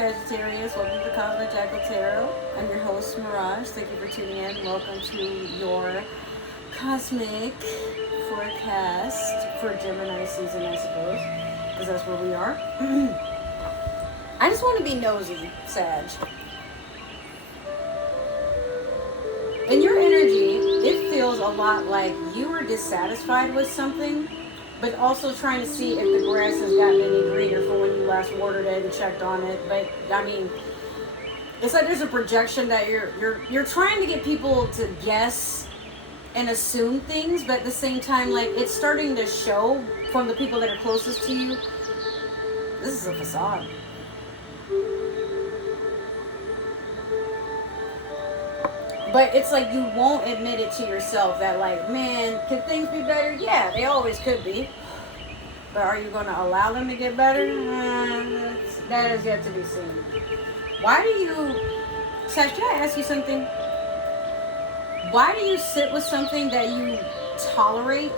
Sagittarius. Welcome to the Cosmic Jackal Tarot. I'm your host, Mirage. Thank you for tuning in. Welcome to your cosmic forecast for Gemini season, I suppose, because that's where we are. I just want to be nosy, Sag. In your energy, it feels a lot like you were dissatisfied with something, but also trying to see if the grass has gotten any greener from when you last watered it and checked on it. But I mean, it's like there's a projection that you're trying to get people to guess and assume things, but at the same time, like, it's starting to show from the people that are closest to you. This is a facade. But it's like you won't admit it to yourself that, like, man, could things be better? Yeah, they always could be. But are you going to allow them to get better? That is yet to be seen. Why do you... Sag, can I ask you something? Why do you sit with something that you tolerate,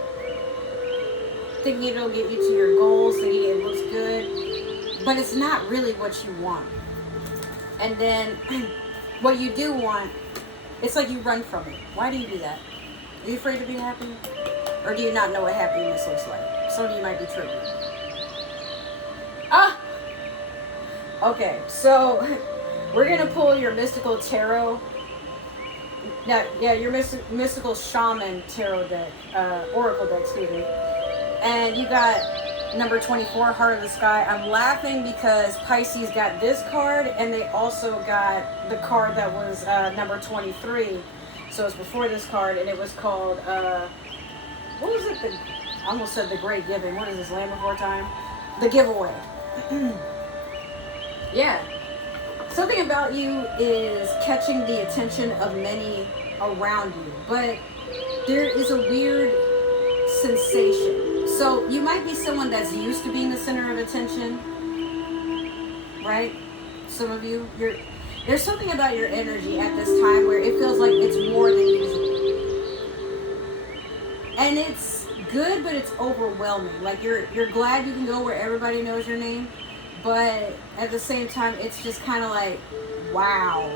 thinking it'll get you to your goals, thinking it looks good, but it's not really what you want? And then what you do want, it's like you run from it. Why do you do that? Are you afraid to be happy? Or do you not know what happiness looks like? Some of you might be triggered. Ah! Okay, so we're going to pull your mystical tarot. Yeah, your mystical shaman tarot deck, oracle deck, excuse me. And you got number 24, Heart of the Sky. I'm laughing because Pisces got this card, and they also got the card that was number 23. So it's before this card, and it was called, what was it? I almost said the Great Giving. What is this, Land Before Time? The Giveaway. Yeah. Something about you is catching the attention of many around you, but there is a weird sensation. So you might be someone that's used to being the center of attention, right? Some of you, there's something about your energy at this time where it feels like it's more than usual. And it's good, but it's overwhelming. Like you're glad you can go where everybody knows your name, but at the same time, it's just kind of like, wow.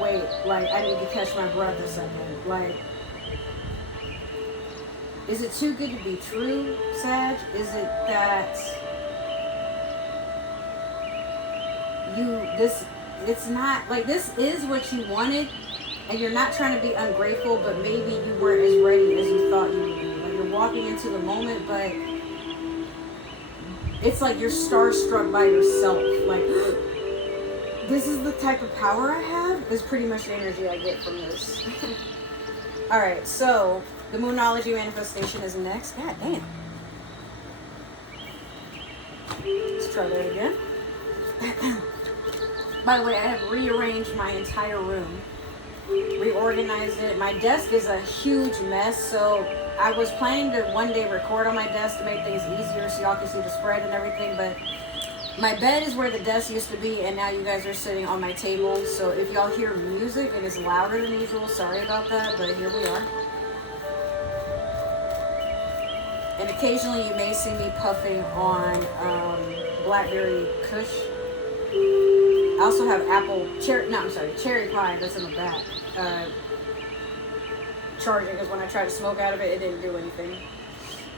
Wait, like, I need to catch my breath a second. Like, is it too good to be true, Sag? Is it that it's not, like, this is what you wanted, and you're not trying to be ungrateful, but maybe you weren't as ready as you thought you would be. Like, you're walking into the moment, but it's like you're starstruck by yourself. Like, this is the type of power I have, is pretty much the energy I get from this. Alright, so the Moonology manifestation is next. God damn. Let's try that again. By the way, I have rearranged my entire room. Reorganized it. My desk is a huge mess, so I was planning to one day record on my desk to make things easier so y'all can see the spread and everything, but my bed is where the desk used to be, and now you guys are sitting on my table, so if y'all hear music and it's louder than usual, sorry about that, but here we are. And occasionally you may see me puffing on Blackberry Kush. I also have cherry pie that's in the back. Charging, because when I tried to smoke out of it, it didn't do anything.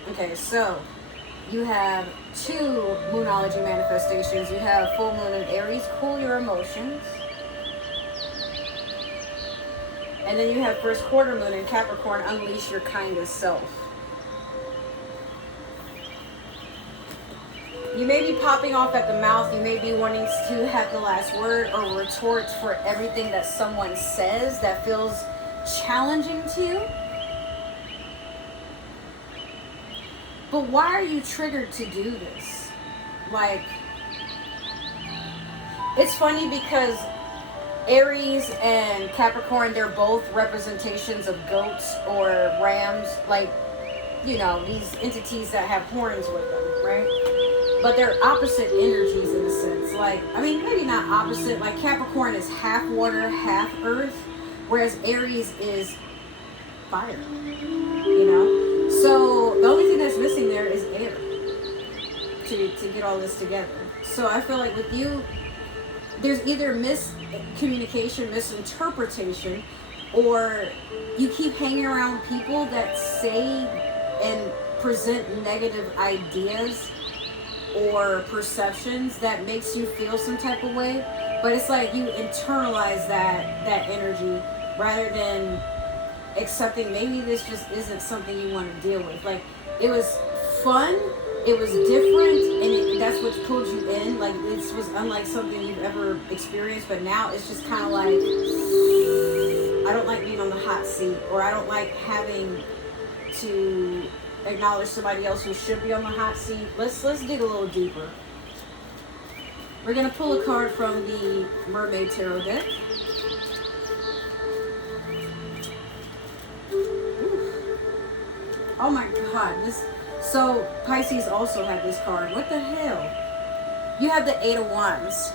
Okay, so you have two Moonology manifestations. You have full moon in Aries, cool your emotions. And then you have first quarter moon in Capricorn, unleash your kindest self. You may be popping off at the mouth. You may be wanting to have the last word or retort for everything that someone says that feels challenging to you. But why are you triggered to do this? Like, it's funny because Aries and Capricorn, they're both representations of goats or rams, like, you know, these entities that have horns with them, right? But they're opposite energies in a sense. Like, I mean, maybe not opposite. Like, Capricorn is half water, half earth, whereas Aries is fire, you know? So the only thing that's missing there is air to get all this together. So I feel like with you, there's either miscommunication, misinterpretation, or you keep hanging around people that say and present negative ideas or perceptions that makes you feel some type of way. But it's like you internalize that energy rather than accepting maybe this just isn't something you want to deal with. Like, it was fun, it was different, and that's what pulled you in. Like, this was unlike something you've ever experienced, but now it's just kind of like, I don't like being on the hot seat, or I don't like having to acknowledge somebody else who should be on the hot seat. Let's dig a little deeper. We're gonna pull a card from the Mermaid Tarot deck. Ooh. Oh my God! So Pisces also have this card. What the hell? You have the Eight of Wands.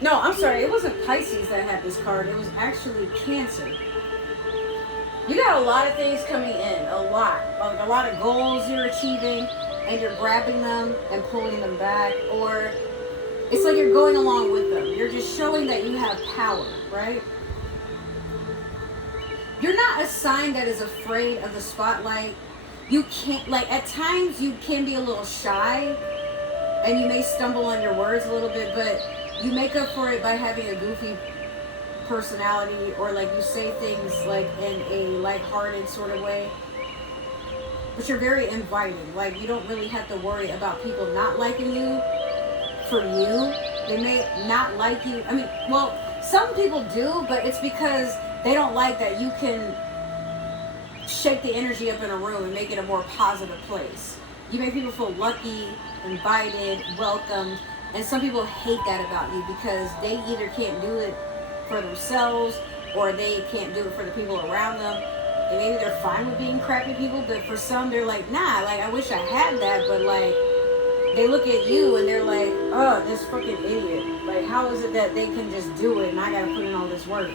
No, I'm sorry. It wasn't Pisces that had this card. It was actually Cancer. You got a lot of things coming in. A lot. Like a lot of goals you're achieving, and you're grabbing them and pulling them back. Or it's like you're going along with them. You're just showing that you have power, right? You're not a sign that is afraid of the spotlight. You can't, like, at times you can be a little shy, and you may stumble on your words a little bit, but you make up for it by having a goofy personality, or like you say things like in a lighthearted sort of way. But you're very inviting. Like, you don't really have to worry about people not liking you for you. They may not like you. I mean, well, some people do, but it's because they don't like that you can shake the energy up in a room and make it a more positive place. You make people feel lucky, invited, welcomed, and some people hate that about you because they either can't do it for themselves or they can't do it for the people around them. And maybe they're fine with being crappy people, but for some they're like, nah, like, I wish I had that, but like, they look at you and they're like, oh, this fucking idiot. Like, how is it that they can just do it and I gotta put in all this work?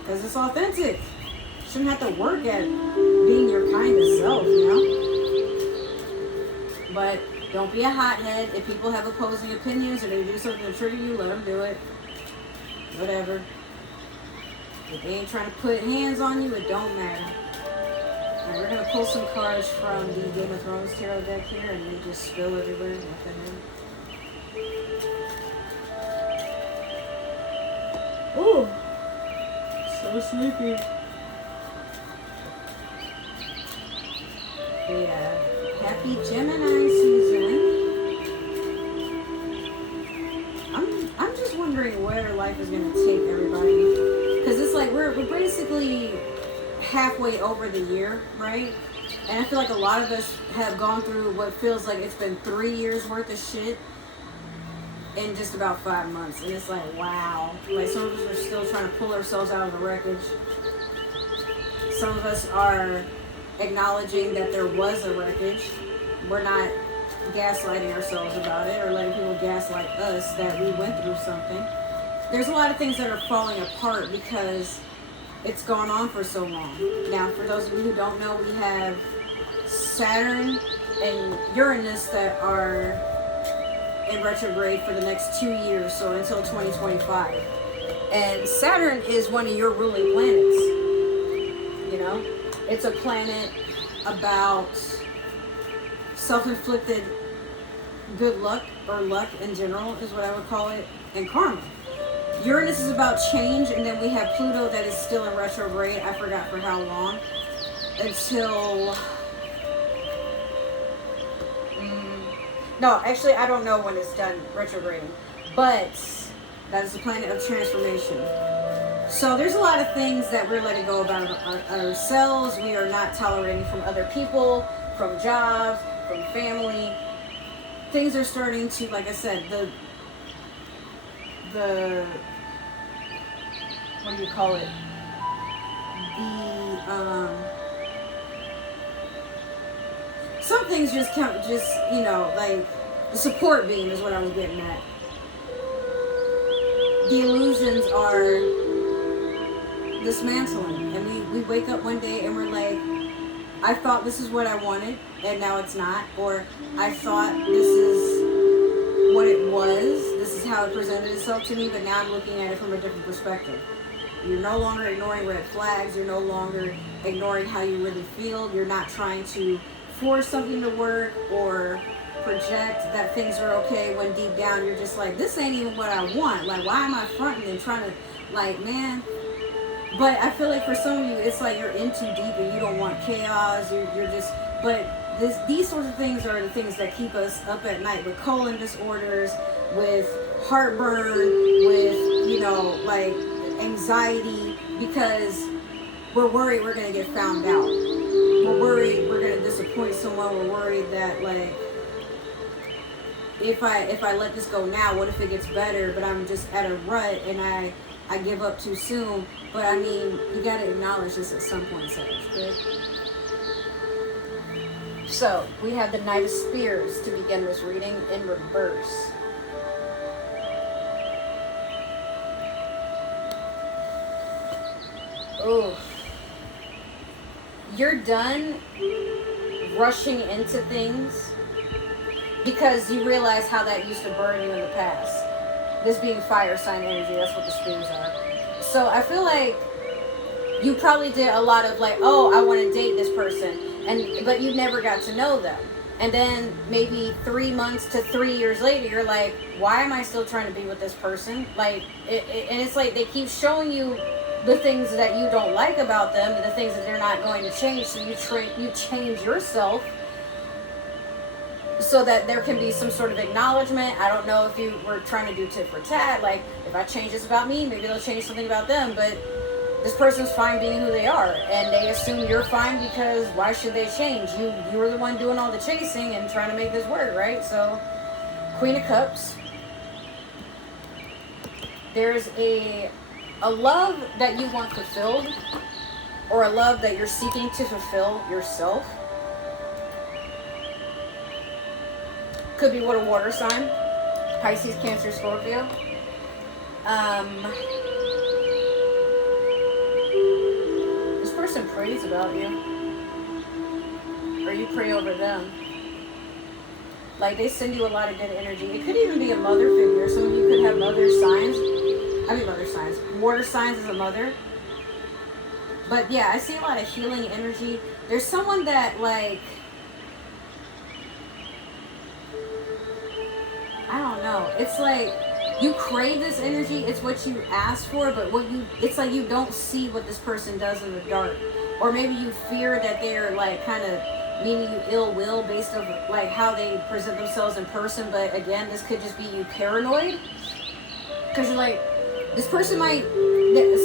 Because it's authentic. You shouldn't have to work at being your kindest self, you know? But don't be a hothead. If people have opposing opinions or they do something to trigger you, let them do it. Whatever. If they ain't trying to put hands on you, it don't matter. Alright, we're going to pull some cards from the Game of Thrones tarot deck here, and they just spill everywhere. What the hell? Ooh! So sleepy. Yeah. Happy Gemini season. I'm just wondering where life is going to take everybody. Because it's like we're basically halfway over the year, right? And I feel like a lot of us have gone through what feels like it's been 3 years worth of shit in just about 5 months. And it's like, wow. Like, some of us are still trying to pull ourselves out of the wreckage. Some of us are acknowledging that there was a wreckage. We're not gaslighting ourselves about it or letting people gaslight us that we went through something. There's a lot of things that are falling apart because it's gone on for so long. Now, for those of you who don't know, we have Saturn and Uranus that are in retrograde for the next 2 years, so until 2025. And Saturn is one of your ruling planets. You know, it's a planet about self-inflicted good luck, or luck in general is what I would call it, and karma. Uranus is about change, and then we have Pluto that is still in retrograde. I forgot for how long. Until... no, actually, I don't know when it's done retrograding. But that is the planet of transformation. So there's a lot of things that we're letting go about ourselves. We are not tolerating from other people, from jobs, from family. Things are starting to, like I said, the what do you call it? Some things just can't, you know, like the support beam is what I was getting at. The illusions are dismantling, and we wake up one day and we're like, I thought this is what I wanted and now it's not, or I thought this is what it was, this is how it presented itself to me, but now I'm looking at it from a different perspective. You're no longer ignoring red flags, you're no longer ignoring how you really feel, you're not trying to force something to work or project that things are okay when deep down you're just like, this ain't even what I want. Like, why am I fronting and trying to, like, man. But I feel like for some of you, it's like you're in too deep and you don't want chaos. You're just, but these sorts of things are the things that keep us up at night, with colon disorders, with heartburn, with, you know, like anxiety, because we're worried we're going to get found out. We're worried we're going to disappoint someone. We're worried that, like, if I let this go now, what if it gets better, but I'm just at a rut and I give up too soon. But I mean, you got to acknowledge this at some point, Sage. Right? So we have the Knight of Spears to begin this reading in reverse. Oh, you're done rushing into things because you realize how that used to burn you in the past. This being fire sign energy, that's what the spears are. So I feel like you probably did a lot of like, oh, I want to date this person, but you never got to know them. And then maybe 3 months to 3 years later, you're like, why am I still trying to be with this person? Like, and it's like they keep showing you the things that you don't like about them and the things that they're not going to change. So you change yourself so that there can be some sort of acknowledgement. I don't know if you were trying to do tit for tat, like, if I change this about me, maybe they'll change something about them, but this person's fine being who they are, and they assume you're fine because why should they change? You were the one doing all the chasing and trying to make this work, right? So, Queen of Cups. There's a love that you want fulfilled, or a love that you're seeking to fulfill yourself. Could be what a water sign. Pisces, Cancer, Scorpio. This person prays about you. Or you pray over them. Like, they send you a lot of good energy. It could even be a mother figure. Some of you could have mother signs. Water signs as a mother. But yeah, I see a lot of healing energy. There's someone that, like, I don't know. It's like you crave this energy. It's what you ask for, but it's like you don't see what this person does in the dark. Or maybe you fear that they're like kind of meaning you ill will based on like how they present themselves in person. But again, this could just be you paranoid. Because you're like, this person might,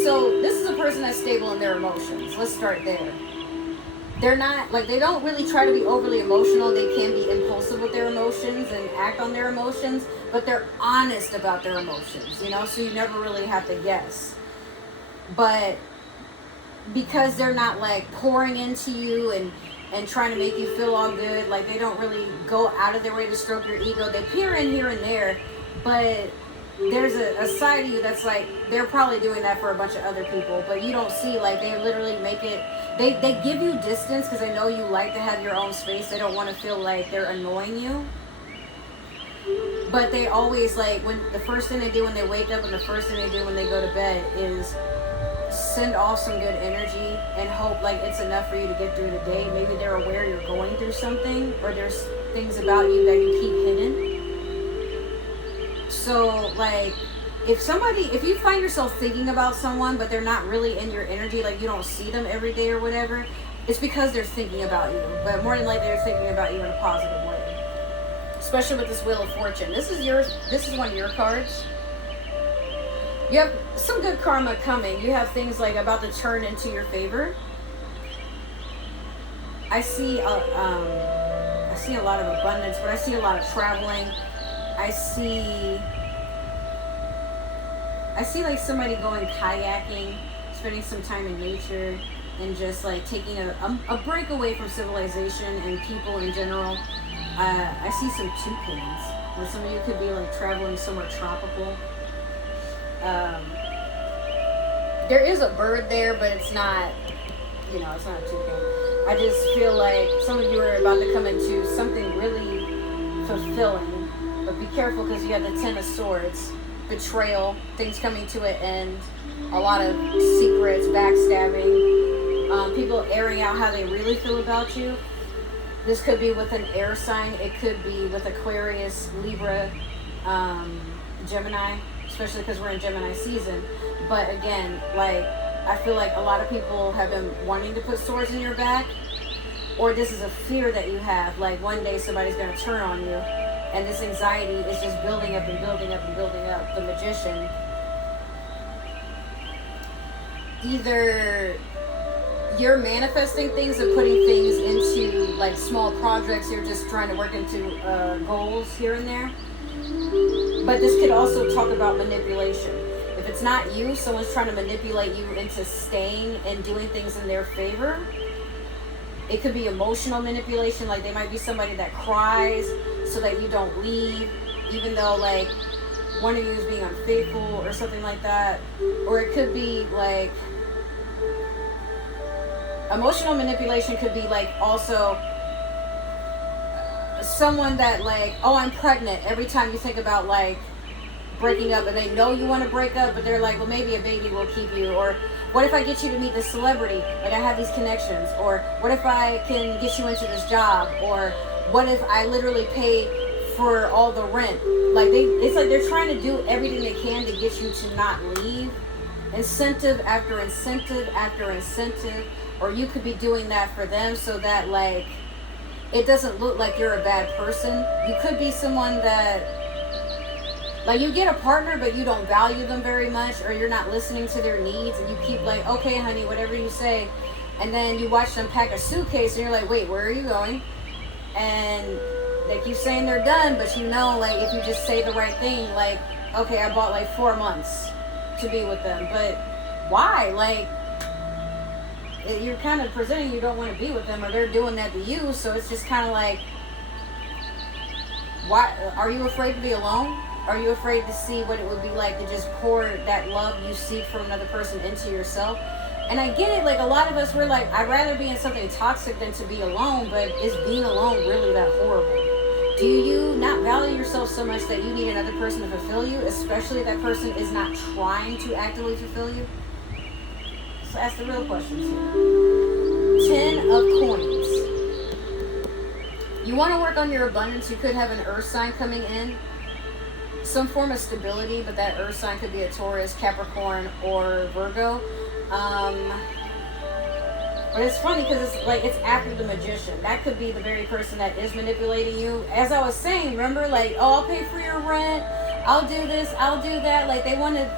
so this is a person that's stable in their emotions. Let's start there. They're not, like, they don't really try to be overly emotional. They can be impulsive with their emotions and act on their emotions, but they're honest about their emotions, you know, so you never really have to guess. But because they're not, like, pouring into you and trying to make you feel all good, like, they don't really go out of their way to stroke your ego. They peer in here and there, but there's a side of you that's like, they're probably doing that for a bunch of other people, but you don't see, like, they literally make it, they give you distance because they know you like to have your own space. They don't want to feel like they're annoying you. But they always, like, when the first thing they do when they wake up and the first thing they do when they go to bed is send off some good energy and hope, like, it's enough for you to get through the day. Maybe they're aware you're going through something, or there's things about you that you keep hidden. So, like, if you find yourself thinking about someone, but they're not really in your energy, like you don't see them every day or whatever, it's because they're thinking about you. But more than likely, they're thinking about you in a positive way. Especially with this Wheel of Fortune. This is one of your cards. You have some good karma coming. You have things like about to turn into your favor. I see a lot of abundance, but I see a lot of traveling. I see like somebody going kayaking, spending some time in nature, and just like taking a break away from civilization and people in general. I see some toucans, where some of you could be like traveling somewhere tropical. There is a bird there, but it's not, it's not a toucan. I just feel like some of you are about to come into something really fulfilling. But be careful, because you have the Ten of Swords. Betrayal, things coming to an end, a lot of secrets, backstabbing, people airing out how they really feel about you. This could be with an air sign. It could be with Aquarius, Libra, Gemini, especially because we're in Gemini season. But again, like, I feel like a lot of people have been wanting to put swords in your back, or this is a fear that you have, like one day somebody's going to turn on you, and this anxiety is just building up and building up and building up. The Magician. Either you're manifesting things and putting things into like small projects, you're just trying to work into goals here and there. But this could also talk about manipulation. If it's not you, someone's trying to manipulate you into staying and doing things in their favor. It could be emotional manipulation, like they might be somebody that cries so that you don't leave, even though like one of you is being unfaithful or something like that. Or it could be like emotional manipulation could be like also someone that like, oh, I'm pregnant, every time you think about like breaking up, and they know you want to break up, but they're like, well, maybe a baby will keep you. Or what if I get you to meet this celebrity, like I have these connections? Or what if I can get you into this job? Or what if I literally pay for all the rent? Like it's like they're trying to do everything they can to get you to not leave. Incentive after incentive after incentive. Or you could be doing that for them so that like it doesn't look like you're a bad person. You could be someone that like you get a partner but you don't value them very much, or you're not listening to their needs, and you keep like, okay honey, whatever you say, and then you watch them pack a suitcase and you're like, wait, where are you going? And they keep saying they're done, but you know, like if you just say the right thing, like, okay, I bought like 4 months to be with them, but why? Like you're kind of presenting you don't want to be with them, or they're doing that to you. So it's just kind of like, why are you afraid to be alone? Are you afraid to see what it would be like to just pour that love you seek from another person into yourself? And I get it, like a lot of us, we're like, I'd rather be in something toxic than to be alone, but is being alone really that horrible? Do you not value yourself so much that you need another person to fulfill you, especially if that person is not trying to actively fulfill you? So ask the real questions here. 10 of Coins. You want to work on your abundance. You could have an earth sign coming in, some form of stability, but that earth sign could be a Taurus, Capricorn, or Virgo. But it's funny because it's like it's after the Magician. That could be the very person that is manipulating you. As I was saying, remember, like, oh, I'll pay for your rent, I'll do this, I'll do that. Like they want to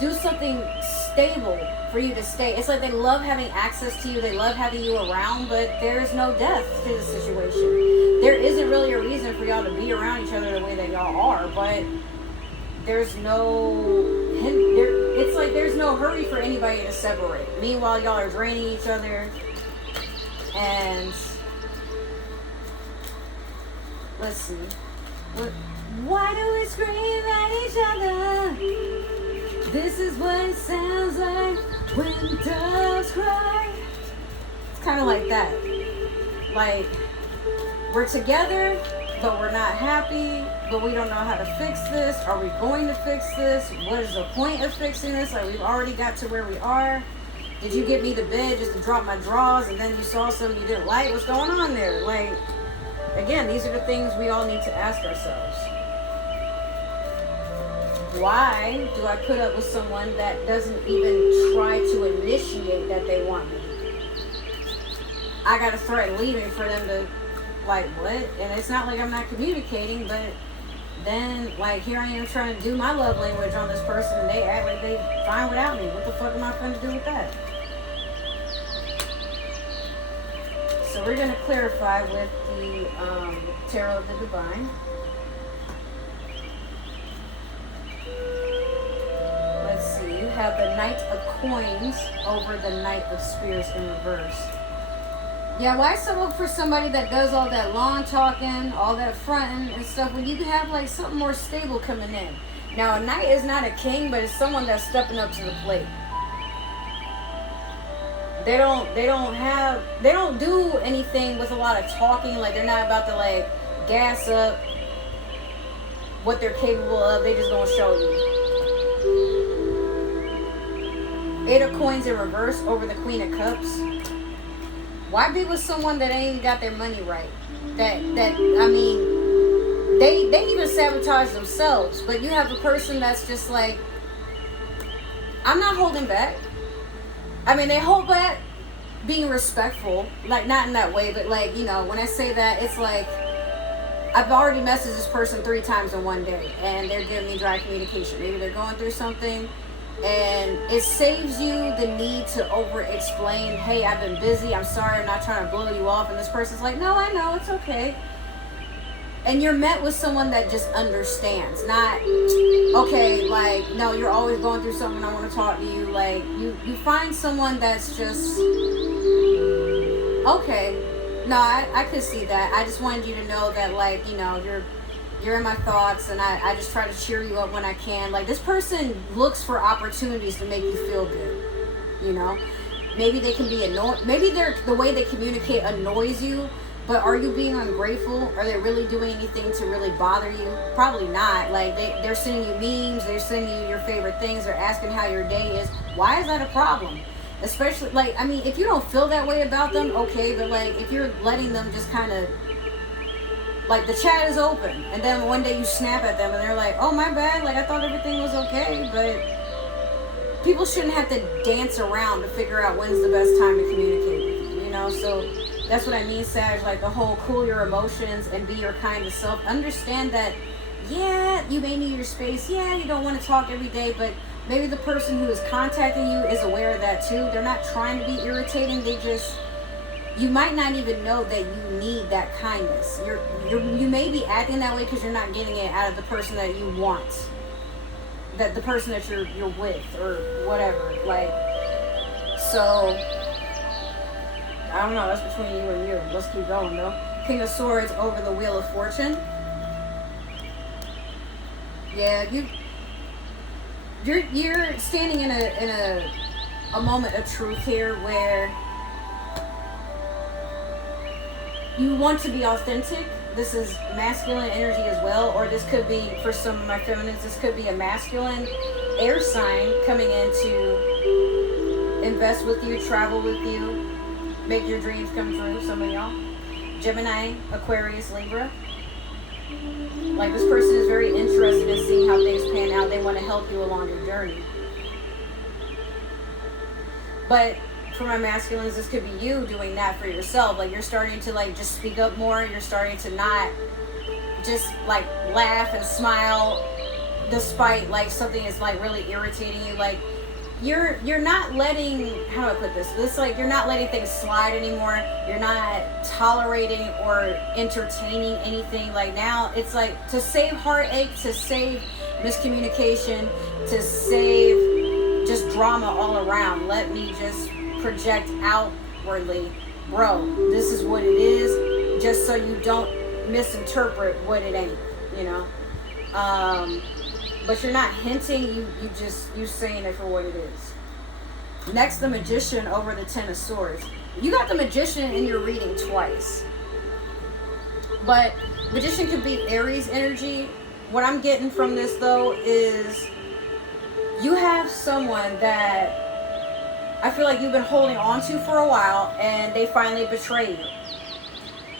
do something stable for you to stay. It's like they love having access to you, they love having you around, but there is no depth to the situation. There isn't really a reason for y'all to be around each other the way that y'all are, but there's no it's like there's no hurry for anybody to separate. Meanwhile, y'all are draining each other. And let's see, why do we scream at each other? This is what it sounds like when doves cry. It's kind of like that. Like, we're together, but we're not happy, but we don't know how to fix this. Are we going to fix this? What is the point of fixing this? Like, we've already got to where we are. Did you get me to bed just to drop my drawers, and then you saw something you didn't like? What's going on there? Like, again, these are the things we all need to ask ourselves. Why do I put up with someone that doesn't even try to initiate that they want me? I gotta threaten leaving for them to, like, what? And it's not like I'm not communicating, but then, like, here I am trying to do my love language on this person, and they act like they fine without me. What the fuck am I going to do with that? So we're going to clarify with the Tarot of the Divine. Let's see. You have the Knight of Coins over the Knight of Spears in reverse. Yeah, why look for somebody that does all that long talking, all that fronting and stuff, when you can have like something more stable coming in? Now, a knight is not a king, but it's someone that's stepping up to the plate. they don't do anything with a lot of talking. Like, they're not about to like gas up what they're capable of. They just gonna show you. 8 of Coins in reverse over the Queen of Cups. Why be with someone that ain't got their money right? That I mean, they even sabotage themselves. But you have a person that's just like, I'm not holding back. I mean, they hold back being respectful, like not in that way, but like, you know, when I say that, it's like I've already messaged this person 3 times in one day, and they're giving me dry communication. Maybe they're going through something, and it saves you the need to over-explain. Hey, I've been busy. I'm sorry. I'm not trying to blow you off. And this person's like, no, I know. It's okay. And you're met with someone that just understands. Not, okay, like, no, you're always going through something. I want to talk to you. Like, you find someone that's just, okay. No, I could see that. I just wanted you to know that, like, you know, you're in my thoughts, and I just try to cheer you up when I can. Like, this person looks for opportunities to make you feel good, you know? Maybe they can be annoyed. Maybe the way they communicate annoys you, but are you being ungrateful? Are they really doing anything to really bother you? Probably not. Like, they're sending you memes, they're sending you your favorite things, they're asking how your day is. Why is that a problem? Especially, like, I mean, if you don't feel that way about them, okay, but like, if you're letting them just kind of, like, the chat is open, and then one day you snap at them and they're like, oh, my bad, like, I thought everything was okay. But people shouldn't have to dance around to figure out when's the best time to communicate with you, you know? So that's what I mean, Sag, like the whole cool your emotions and be your kind of self. Understand that, yeah, you may need your space, yeah, you don't want to talk every day, but maybe the person who is contacting you is aware of that too. They're not trying to be irritating, they just, you might not even know that you need that kindness. You may be acting that way because you're not getting it out of the person that you want, that the person that you're with or whatever. Like, so I don't know. That's between you and you. Let's keep going though. King of Swords over the Wheel of Fortune. Yeah, you're standing in a moment of truth here where you want to be authentic. This is masculine energy as well, or this could be, for some of my feminines, this could be a masculine air sign coming in to invest with you, travel with you, make your dreams come true, some of y'all. Gemini, Aquarius, Libra. Like, this person is very interested in seeing how things pan out. They want to help you along your journey. But for my masculines, this could be you doing that for yourself. Like, you're starting to, like, just speak up more. You're starting to not just, like, laugh and smile despite, like, something is, like, really irritating you. Like, you're not letting, how do I put this? It's like you're not letting things slide anymore. You're not tolerating or entertaining anything. Like, now it's like, to save heartache, to save miscommunication, to save just drama all around, let me just project outwardly, bro, this is what it is, just so you don't misinterpret what it ain't, you know. But you're not hinting, you saying it for what it is. Next, the Magician over the Ten of Swords. You got the Magician in your reading twice, but Magician could be Aries energy. What I'm getting from this though is you have someone that I feel like you've been holding on to for a while, and they finally betray you.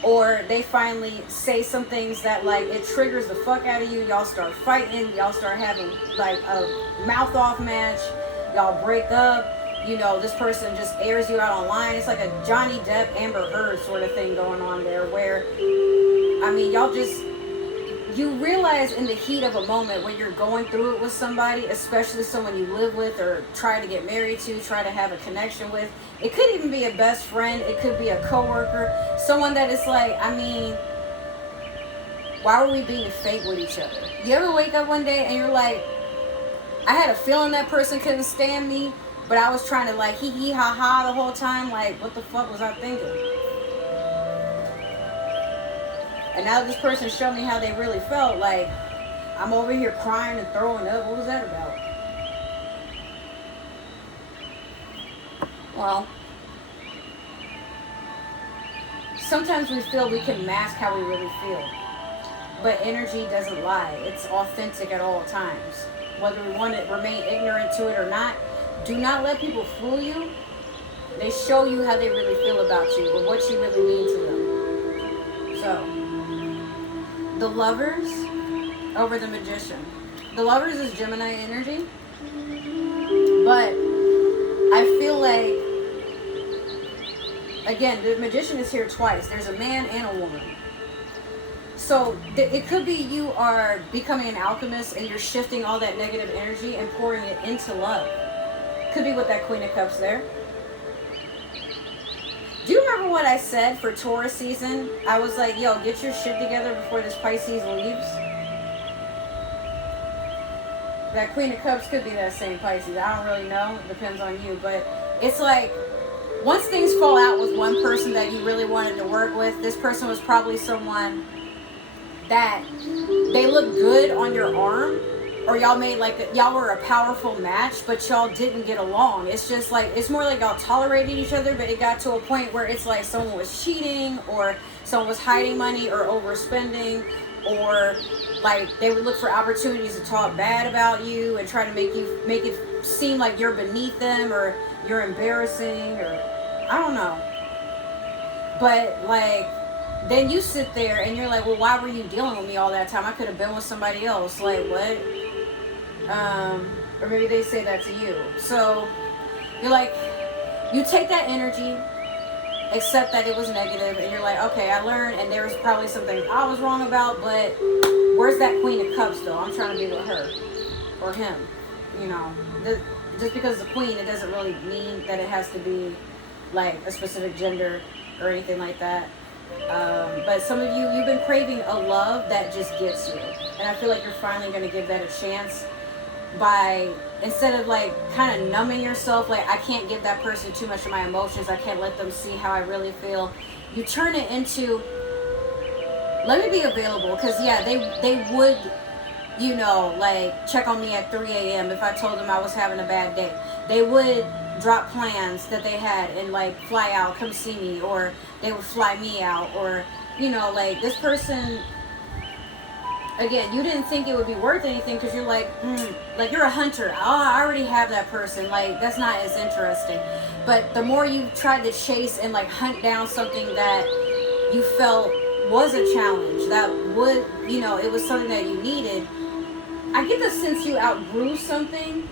Or they finally say some things that, like, it triggers the fuck out of you. Y'all start fighting. Y'all start having, like, a mouth-off match. Y'all break up. You know, this person just airs you out online. It's like a Johnny Depp, Amber Heard sort of thing going on there, where, I mean, y'all just, you realize in the heat of a moment when you're going through it with somebody, especially someone you live with or try to get married to, try to have a connection with. It could even be a best friend. It could be a coworker. Someone that is like, I mean, why were we being fake with each other? You ever wake up one day and you're like, I had a feeling that person couldn't stand me, but I was trying to, like, hee hee ha ha the whole time. Like, what the fuck was I thinking? And now this person showed me how they really felt. Like, I'm over here crying and throwing up. What was that about? Well, sometimes we feel we can mask how we really feel. But energy doesn't lie. It's authentic at all times. Whether we want to remain ignorant to it or not, do not let people fool you. They show you how they really feel about you or what you really mean to them. So, the Lovers over the Magician. The Lovers is Gemini energy. But I feel like, again, the Magician is here twice. There's a man and a woman. So it could be you are becoming an alchemist and you're shifting all that negative energy and pouring it into love. Could be with that Queen of Cups there. Do you remember what I said for Taurus season? I was like, yo, get your shit together before this Pisces leaves. That Queen of Cups could be that same Pisces. I don't really know. It depends on you. But it's like, once things fall out with one person that you really wanted to work with, this person was probably someone that they look good on your arm, or y'all made like, y'all were a powerful match, but y'all didn't get along. It's just like, it's more like y'all tolerated each other, but it got to a point where it's like someone was cheating, or someone was hiding money or overspending, or like they would look for opportunities to talk bad about you and try to make it seem like you're beneath them or you're embarrassing, or I don't know. But like, then you sit there and you're like, well, why were you dealing with me all that time? I could have been with somebody else. Like, what? Or maybe they say that to you. So you're like, you take that energy, accept that it was negative, and you're like, okay, I learned, and there was probably something I was wrong about, but where's that Queen of Cups though? I'm trying to be with her or him. You know, just because it's a queen, it doesn't really mean that it has to be like a specific gender or anything like that. But some of you, you've been craving a love that just gets you, and I feel like you're finally going to give that a chance by, instead of like kind of numbing yourself, like I can't give that person too much of my emotions, I can't let them see how I really feel, you turn it into, let me be available, because yeah, they would, you know, like check on me at 3 a.m. if I told them I was having a bad day. They would drop plans that they had and like fly out, come see me, or they would fly me out, or you know, like this person, again, you didn't think it would be worth anything because you're like you're a hunter. Oh, I already have that person, like that's not as interesting. But the more you tried to chase and like hunt down something that you felt was a challenge, that would, you know, it was something that you needed, I get the sense you outgrew something.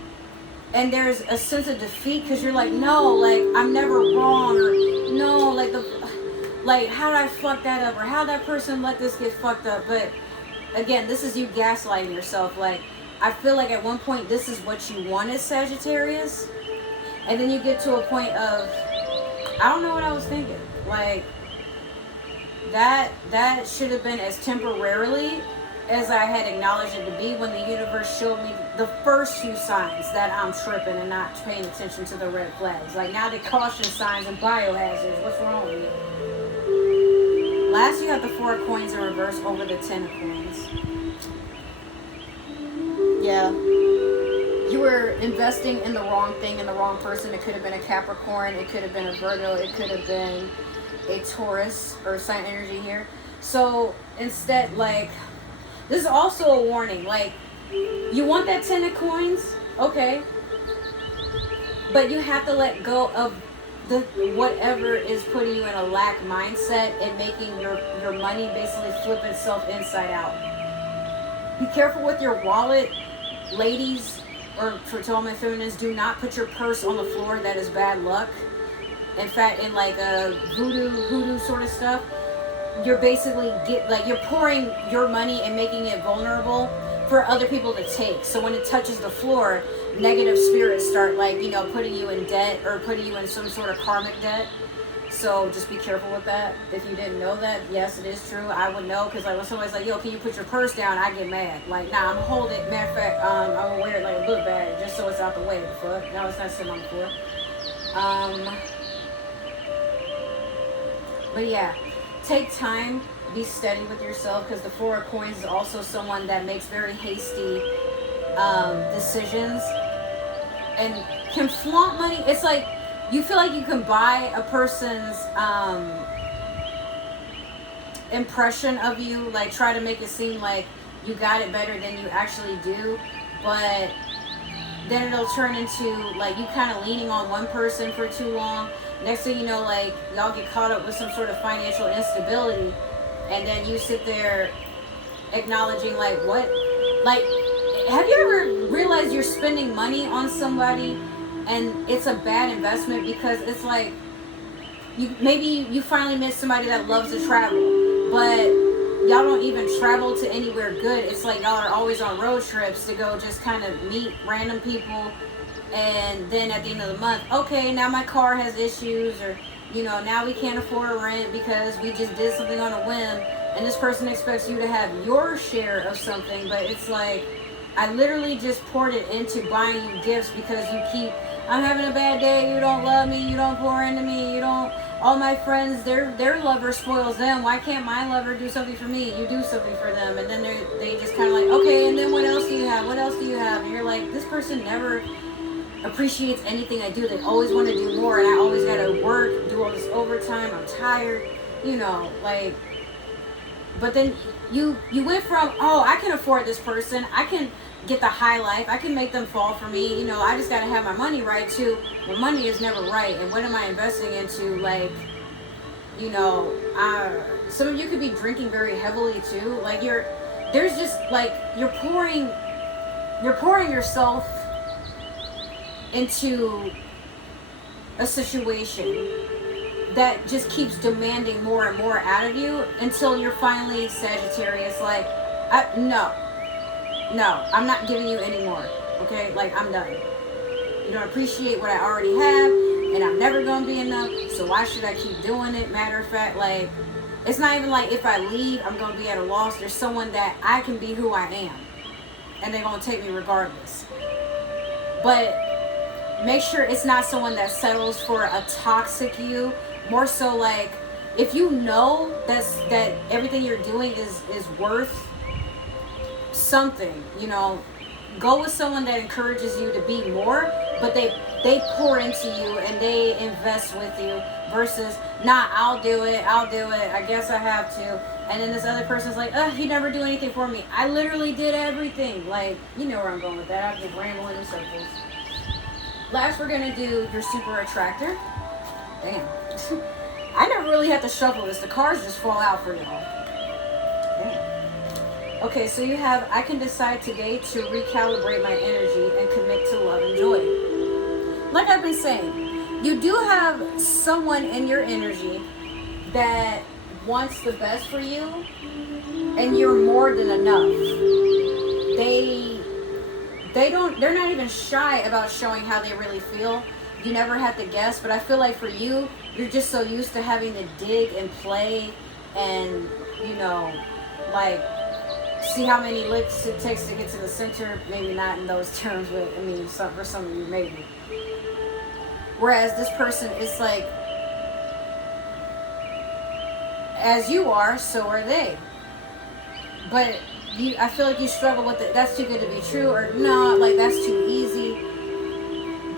And there's a sense of defeat because you're like, no, like I'm never wrong, or no, like how did I fuck that up, or how that person let this get fucked up. But again, this is you gaslighting yourself. Like, I feel like at one point this is what you wanted, Sagittarius, and then you get to a point of, I don't know what I was thinking. Like that should have been as temporarily as I had acknowledged it to be, when the universe showed me the first few signs that I'm tripping and not paying attention to the red flags. Like now the caution signs and biohazards. What's wrong with you? Last you have the 4 of coins in reverse over the 10 of coins. Yeah. You were investing in the wrong thing and the wrong person. It could have been a Capricorn. It could have been a Virgo. It could have been a Taurus or sign energy here. So instead, like, this is also a warning. Like, you want that 10 of coins, okay, but you have to let go of the whatever is putting you in a lack mindset and making your money basically flip itself inside out. Be careful with your wallet, ladies, or for all my feminists, do not put your purse on the floor. That is bad luck. In fact, in like a hoodoo sort of stuff, you're basically you're pouring your money and making it vulnerable for other people to take. So when it touches the floor, negative spirits start, like, you know, putting you in debt or putting you in some sort of karmic debt. So just be careful with that. If you didn't know that, yes, it is true. I would know, because like when somebody's like, yo, can you put your purse down? I get mad. Like, nah, I'm gonna hold it. Matter of fact, I'm gonna wear it like a book bag just so it's out the way. The fuck? No, it's not sitting on the floor. But yeah, take time, be steady with yourself, because the 4 of coins is also someone that makes very hasty decisions and can flaunt money. It's like you feel like you can buy a person's impression of you, like try to make it seem like you got it better than you actually do, but then it'll turn into like you kind of leaning on one person for too long. Next thing you know, like y'all get caught up with some sort of financial instability, and then you sit there acknowledging like, what, like, have you ever realized you're spending money on somebody and it's a bad investment? Because it's like maybe you finally met somebody that loves to travel, but y'all don't even travel to anywhere good. It's like y'all are always on road trips to go just kind of meet random people, and then at the end of the month, okay, now my car has issues, or now we can't afford a rent because we just did something on a whim, and this person expects you to have your share of something. But it's like, I literally just poured it into buying you gifts because you keep, I'm having a bad day, you don't love me, you don't pour into me, you don't, all my friends, their lover spoils them, why can't my lover do something for me? You do something for them, and then they just kind of like, okay, and then what else do you have? What else do you have? And you're like, this person never appreciates anything I do. They always want to do more, and I always gotta work, do all this overtime, I'm tired, like, but then you went from, oh, I can afford this person, I can get the high life, I can make them fall for me, I just gotta have my money right, too. Well, money is never right, and what am I investing into? Like, some of you could be drinking very heavily too. Like, there's just like, you're pouring yourself into a situation that just keeps demanding more and more out of you until you're finally, Sagittarius, like, no, I'm not giving you any more, okay? Like, I'm done. You don't appreciate what I already have, and I'm never going to be enough, so why should I keep doing it? Matter of fact, like, it's not even like if I leave, I'm going to be at a loss. There's someone that I can be who I am, and they're going to take me regardless. But make sure it's not someone that settles for a toxic you. More so, like, if you know that everything you're doing is worth something, go with someone that encourages you to be more, but they pour into you and they invest with you, versus, nah, I'll do it, I guess I have to. And then this other person's like, he never do anything for me. I literally did everything. Like, you know where I'm going with that. I've been rambling in circles. Last, we're gonna do your super attractor. Damn. I never really had to shuffle this. The cards just fall out for y'all. Damn. Okay, so you have, I can decide today to recalibrate my energy and commit to love and joy. Like I've been saying, you do have someone in your energy that wants the best for you, and you're more than enough. They're not even shy about showing how they really feel. You never have to guess, but I feel like for you, you're just so used to having to dig and play and, like, see how many licks it takes to get to the center. Maybe not in those terms, but I mean, for some of you, maybe. Whereas this person is like, as you are, so are they. But I feel like you struggle with it. That's too good to be true, or no, like, that's too easy.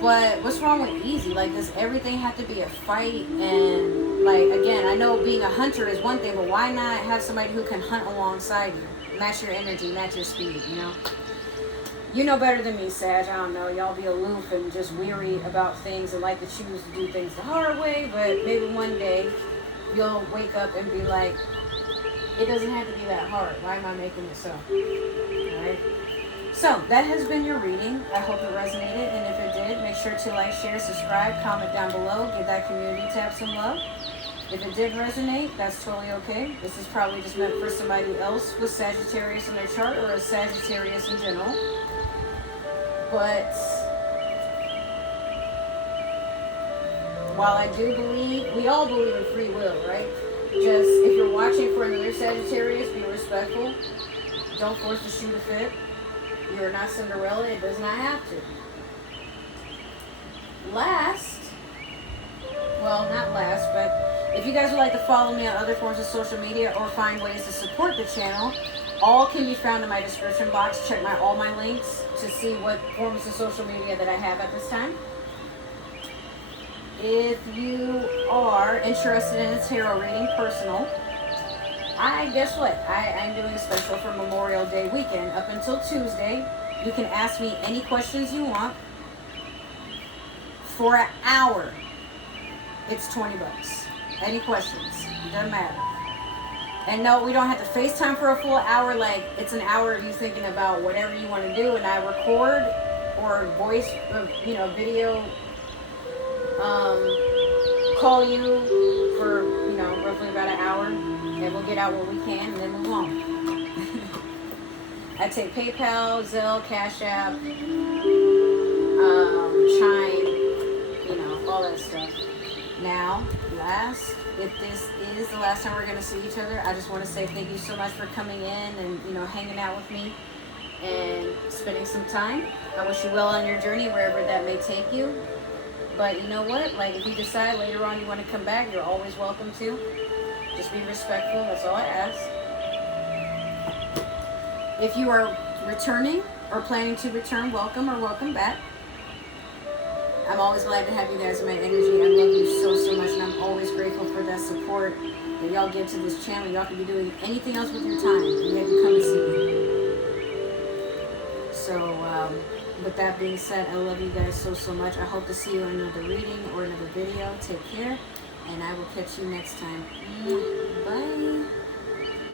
But what's wrong with easy? Like, does everything have to be a fight? And, like, again, I know being a hunter is one thing, but why not have somebody who can hunt alongside you? Match your energy, match your speed, You know better than me, Sag. I don't know. Y'all be aloof and just weary about things and like to choose to do things the hard way, but maybe one day you'll wake up and be like, it doesn't have to be that hard. Why am I making it so? Alright? So, that has been your reading. I hope it resonated, and if it did, make sure to like, share, subscribe, comment down below, give that community tab some love. If it did resonate, that's totally okay. This is probably just meant for somebody else with Sagittarius in their chart, or a Sagittarius in general. But while I do believe, we all believe in free will, right? Just, if you're watching for another Sagittarius, be respectful. Don't force the shoe to fit. You're not Cinderella. It does not have to. Not last, but if you guys would like to follow me on other forms of social media or find ways to support the channel, all can be found in my description box. Check all my links to see what forms of social media that I have at this time. If you are interested in a tarot reading, personal, Guess what? I'm doing a special for Memorial Day weekend up until Tuesday. You can ask me any questions you want for an hour. It's $20. Any questions? It doesn't matter. And no, we don't have to FaceTime for a full hour. Like, it's an hour of you thinking about whatever you want to do, and I record or voice, video, call you for, roughly about an hour, and we'll get out what we can, and then move on. I take PayPal, Zelle, Cash App, Chime, all that stuff. Now, if this is the last time we're going to see each other, I just want to say thank you so much for coming in and, hanging out with me and spending some time. I wish you well on your journey, wherever that may take you. But you know what? Like, if you decide later on you want to come back, you're always welcome to. Just be respectful. That's all I ask. If you are returning or planning to return, welcome or welcome back. I'm always glad to have you guys in my energy. I love you so, so much, and I'm always grateful for that support that y'all give to this channel. Y'all can be doing anything else with your time, and yet you come and see me. So, with that being said, I love you guys so, so much. I hope to see you in another reading or another video. Take care, and I will catch you next time. Bye.